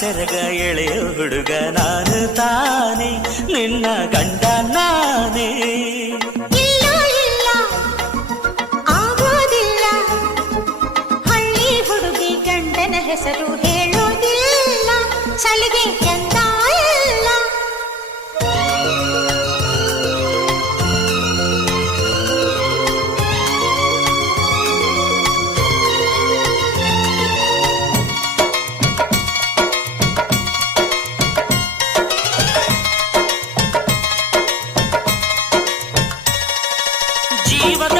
ಸೆರಗ ಎಳೆಯ ಹುಡುಗ ನಾನು ತಾನೆ ನಿನ್ನ ಗಂಡ ನಾನೇ. ಇಲ್ಲ ಇಲ್ಲ ಆಗೋದಿಲ್ಲ, ಹಳ್ಳಿ ಹುಡುಗಿ ಗಂಡನ ಹೆಸರು ಹೇಳೋದಿಲ್ಲ, ಸಲಿಗೆ ಚಂದ ಇಲ್ಲ. ಜೀವದ